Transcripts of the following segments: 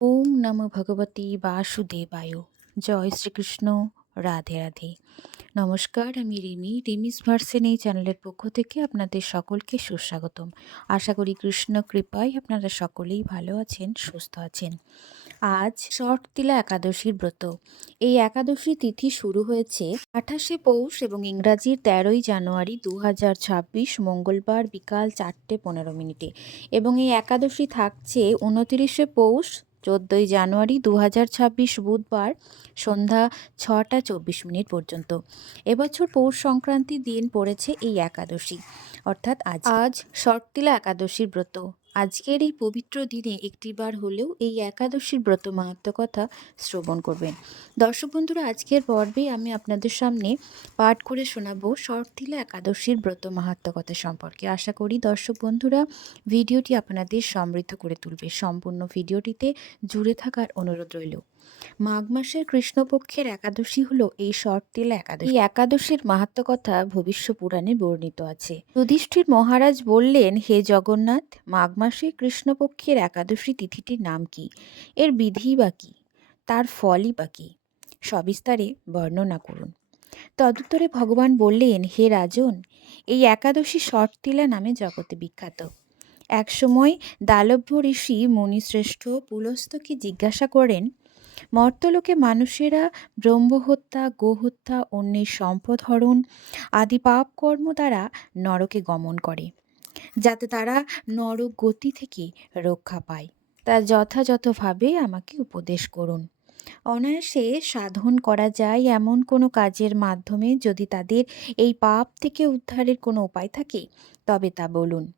ওম নমঃ ভগবতী বাসুদেবায়। জয় শ্রীকৃষ্ণ। রাধে রাধে। নমস্কার, আমি রিমি। রিমিস ভার্সেন এই চ্যানেলের পক্ষ থেকে আপনাদের সকলকে সুস্বাগতম। আশা করি কৃষ্ণ কৃপায় আপনারা সকলেই ভালো আছেন, সুস্থ আছেন। আজ শর্টতিলা একাদশীর ব্রত। এই একাদশী তিথি শুরু হয়েছে আঠাশে পৌষ এবং ইংরাজির তেরোই জানুয়ারি দু হাজার ছাব্বিশ মঙ্গলবার বিকাল চারটে পনেরো মিনিটে। এবং এই একাদশী থাকছে উনতিরিশে পৌষ চোদ্দোই জানুয়ারি দু হাজার ছাব্বিশ বুধবার সন্ধ্যা ছটা চব্বিশ মিনিট পর্যন্ত। এবছর পৌষ সংক্রান্তির দিন পড়েছে এই একাদশী। অর্থাৎ আজ। আজ শর্তিলা একাদশীর ব্রত। আজকের এই পবিত্র দিনে একটিবার হলেও এই একাদশীর ব্রত মাহাত্ম কথা শ্রবণ করবেন। দর্শক বন্ধুরা, আজকের পর্বে আমি আপনাদের সামনে পাঠ করে শোনাবো শর্তিলা একাদশীর ব্রত মাহাত্ম কথা সম্পর্কে। আশা করি দর্শক বন্ধুরা, ভিডিওটি আপনাদের সমৃদ্ধ করে তুলবে। সম্পূর্ণ ভিডিওটিতে জুড়ে থাকার অনুরোধ রইল। মাঘ মাসের কৃষ্ণপক্ষের একাদশী হলো এই শর্তিলা একাদশী। এই একাদশীর মাহাত্ম কথা ভবিষ্য পুরাণে বর্ণিত আছে। যুধিষ্ঠির মহারাজ বললেন, হে জগন্নাথ, মাঘ মাসে কৃষ্ণপক্ষের একাদশী তিথিটির নাম কি? এর বিধি বা কি? তার ফলই বা কি? সবিস্তারে বর্ণনা করুন। তদুত্তরে ভগবান বললেন, হে রাজন, এই একাদশী শর্তিলা নামে জগতে বিখ্যাত। একসময় দালভ্য ঋষি মুনিশ্রেষ্ঠ পুলস্তকে জিজ্ঞাসা করেন মর্তলোকে মানুষেরা ব্রহ্মহত্যা, গোহত্যা, অন্যের সম্পদ হরণ আদি পাপ কর্ম দ্বারা নরকে গমন করে, যাতে তারা নরক গতি থেকে রক্ষা পায়। তা যথাযথভাবে আমাকে উপদেশ করুন। অনায়াসে সাধন করা যায় এমন কোনো কাজের মাধ্যমে যদি তাদের এই পাপ থেকে উদ্ধারের কোনো উপায় থাকে, তবে তা বলুন।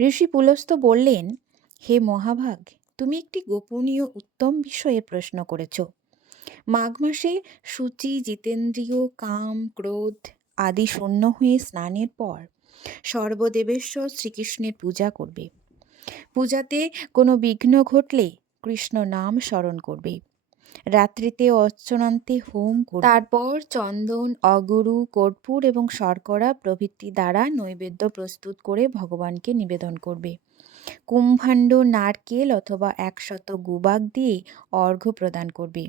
ঋষি পুলস্ত বললেন, হে মহাভাগ তুমি একটি গোপনীয় উত্তম বিষয়ে প্রশ্ন করেছ। মাঘ মাসে সূচি, জিতেন্দ্রীয়, কাম, ক্রোধ আদি শূন্য হয়ে স্নানের পর সর্বদেবেশ্বর শ্রীকৃষ্ণের পূজা করবে। পূজাতে কোনো বিঘ্ন ঘটলে কৃষ্ণ নাম স্মরণ করবে। রাত্রিতে অর্চনান্তে হোম করবে। তারপর চন্দন, অগুরু, কর্পূর এবং শর্করা প্রভৃতি দ্বারা নৈবেদ্য প্রস্তুত করে ভগবানকে নিবেদন করবে। কুম্ভাণ্ড, নারকেল অথবা একশত গুবাক দিয়ে অর্ঘ্য প্রদান করবে।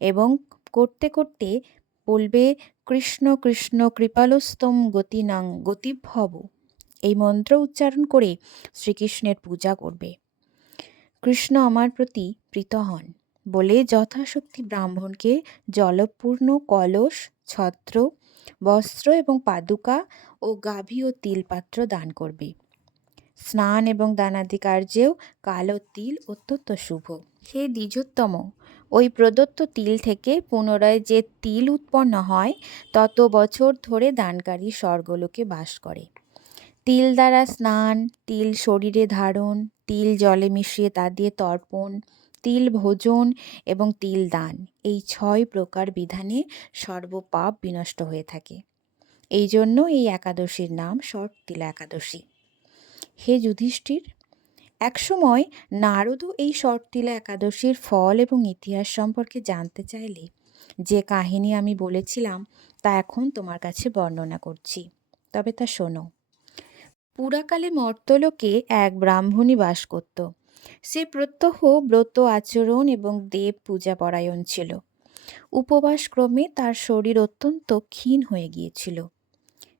এবং করতে করতে বলবে, কৃষ্ণ কৃষ্ণ, কৃপালস্তম গতিনাং গতিভব এই মন্ত্র উচ্চারণ করে শ্রীকৃষ্ণের পূজা করবে। কৃষ্ণ আমার প্রতি প্রীত হন। বলে যথাশক্তি ব্রাহ্মণকে জলপূর্ণ কলস, ছত্র, বস্ত্র এবং পাদুকা ও গাভী ও তিলপাত্র দান করবে। স্নান এবং দানাদি কার্যেও কালো তিল অত্যন্ত শুভ। হে দ্বিজোত্তম, ওই প্রদত্ত তিল থেকে পুনরায় যে তিল উৎপন্ন হয়, তত বছর ধরে দানকারী স্বর্গলোকে বাস করে। তিল দ্বারা স্নান, তিল শরীরে ধারণ, তিল জলে মিশিয়ে তা দিয়ে তর্পণ, তিল ভোজন এবং তিল দান, এই ছয় প্রকার বিধানে সর্বপাপ বিনষ্ট হয়ে থাকে। এই জন্য এই একাদশীর নাম শর্ট তিলা একাদশী। হে যুধিষ্ঠির, একসময় নারদও এই শর্তিলা একাদশীর ফল এবং ইতিহাস সম্পর্কে জানতে চাইলে যে কাহিনী আমি বলেছিলাম তা এখন তোমার কাছে বর্ণনা করছি। তবে তা শোনো। পুরাকালে মর্তলোকে এক ব্রাহ্মণী বাস করত। সে প্রত্যহ ব্রত আচরণ এবং দেব পূজা পরায়ণ ছিল। উপবাস ক্রমে তার শরীর অত্যন্ত ক্ষীণ হয়ে গিয়েছিল।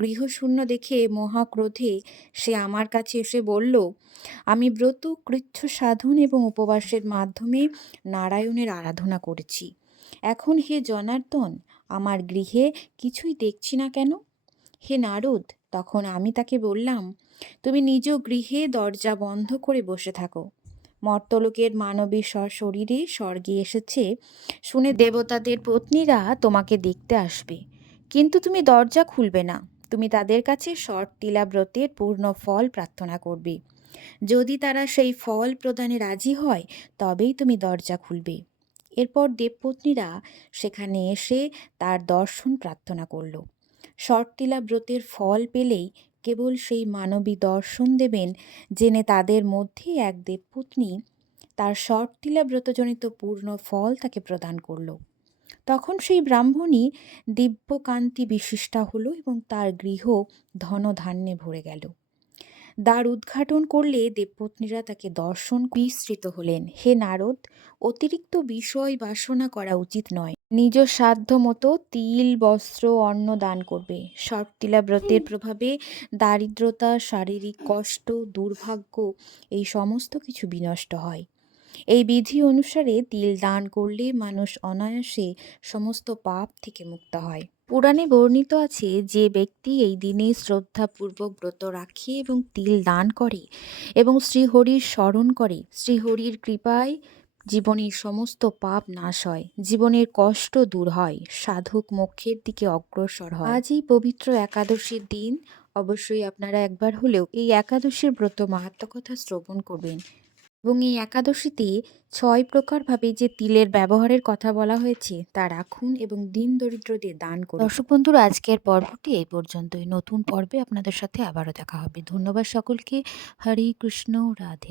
গৃহশূন্য দেখে মহাক্রোধে সে আমার কাছে এসে বলল, আমি ব্রত, কৃচ্ছ সাধন এবং উপবাসের মাধ্যমে নারায়ণের আরাধনা করেছি। এখন হে জনার্দন, আমার গৃহে কিছুই দেখছি না কেন? হে নারদ, তখন আমি তাকে বললাম, তুমি নিজ গৃহে দরজা বন্ধ করে বসে থাকো। মর্তলোকের মানবী সশরীরে স্বর্গে এসেছে। শুনে দেবতাদের পত্নীরা তোমাকে দেখতে আসবে। কিন্তু তুমি দরজা খুলবে না। তুমি তাদের কাছে শর্তিলা ব্রতের পূর্ণ ফল প্রার্থনা করবে। যদি তারা সেই ফল প্রদানে রাজি হয়, তবেই তুমি দরজা খুলবে। এরপর দেবপত্নীরা সেখানে এসে তার দর্শন প্রার্থনা করল। শর্তিলা ব্রতের ফল পেলেই কেবল সেই মানবী দর্শন দেবেন, জেনে তাদের মধ্যে এক দেবপত্নী তার শর্তিলা ব্রতজনিত পূর্ণ ফল তাকে প্রদান করল। তখন সেই ব্রাহ্মণী দিব্যকান্তি বিশিষ্টা হলো এবং তার গৃহ ধনধান্যে ভরে গেল। দ্বার উদ্ঘাটন করলে দেবপত্নীরা তাকে দর্শন বিস্তৃত হলেন। হে নারদ, অতিরিক্ত বিষয় বাসনা করা উচিত নয়। নিজ সাধ্য মতো তিল, বস্ত্র, অন্ন দান করবে। শর্তিলা ব্রতের প্রভাবে দারিদ্রতা, শারীরিক কষ্ট, দুর্ভাগ্য, এই সমস্ত কিছু বিনষ্ট হয়। এই বিধি অনুসারে তিল দান করলে মানুষ অনায়াসে সমস্ত পাপ থেকে মুক্ত হয়। পুরাণে বর্ণিত আছে, যে ব্যক্তি এই দিনে শ্রদ্ধাপূর্বক ব্রত রাখে এবং তিল দান করে এবং শ্রীহরির স্মরণ করে, শ্রীহরির কৃপায় জীবনের সমস্ত পাপ নাশ হয়, জীবনের কষ্ট দূর হয়, সাধক মোক্ষের দিকে অগ্রসর হয়। আজ এই পবিত্র একাদশীর দিন অবশ্যই আপনারা একবার হলেও এই একাদশীর ব্রত মাহাত্ম কথা শ্রবণ করবেন। এবং এই একাদশীতে ছয় প্রকারভাবে যে তিলের ব্যবহারের কথা বলা হয়েছে, তা রাখুন এবং দিন দরিদ্রদের দান করুন। দর্শক বন্ধুরা, আজকের পর্বটি এই পর্যন্তই। নতুন পর্বে আপনাদের সাথে আবারও দেখা হবে। ধন্যবাদ সকলকে। হরে কৃষ্ণ, রাধে।